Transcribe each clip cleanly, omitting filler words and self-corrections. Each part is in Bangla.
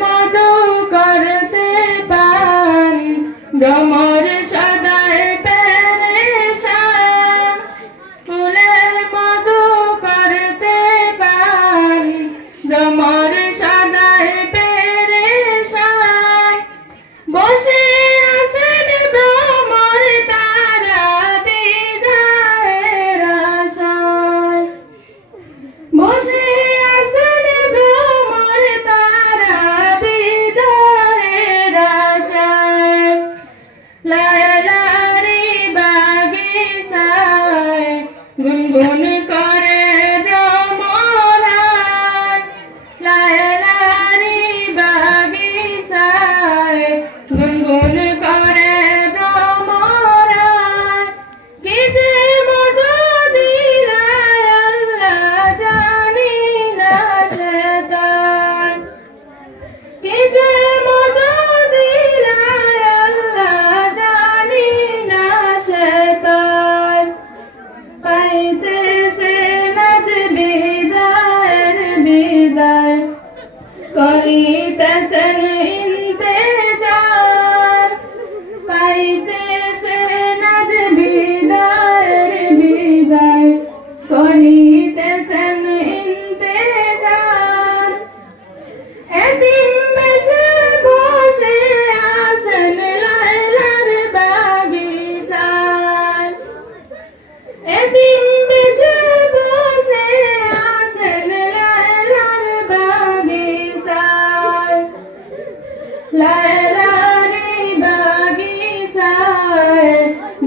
মধু করতে পান ভ্রমর সদাই পেরেশান ফুলের মধু করতে পান ভ্রমর সদাই পেরেশান বসে আছেন ভ্রমর তারা বিদায়ের আশায় বসে গুনগুন করে ভ্রমরায় লায়লারি বাগিচায় গুনগুন করে ভ্রমরায় কি যে মধু দিলায় আল্লাহ জানি না সেটাই কি যে মধু দিলায় আল্লাহ জানি না সেটাই পাইতেছে নাজ বিদায়ের বিদায় করিতেছেন ইন্তেজার পাইতেছে নাজ বিদায়ের বিদায় করিতেছেন ইন্তেজার এতিম বেশে বসে আছেন লায়লার বাগিচায় এতিম বেশে বসে আছেন লায়লার বাগিচায় লায়লারি বাগিচায়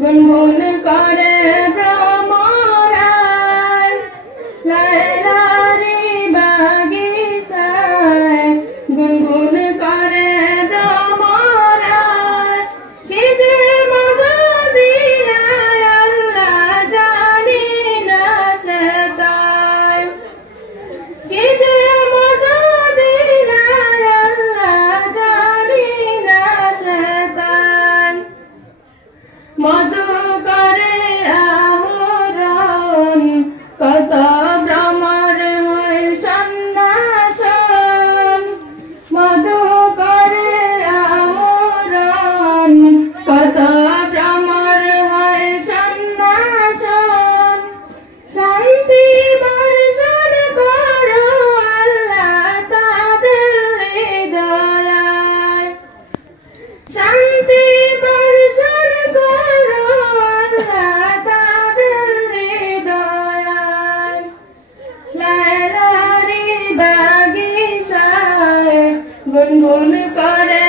গুনগুন করে ভ্রমরায় লায়লারি বাগিচায় গুনগুন করে ভ্রমরায় কি যে মধু দিলায় আল্লাহ জানি না সেটাই কি যে মধু দিলায় আল্লাহ জানি না সেটাই মধু করে আহরণ কত ভ্রমর হয় সন্ন্যাসন মধু করে আহরণ কত ভ্রমর হয় সন্ন্যাসন শান্তি বর্ষণ করো আল্লাহ তাদের হৃদয়ায় শান্তি বর্ষণ করো আল্লাহ তাদের হৃদয়ায় লায়লারি বাগিচায় গুনগুন করে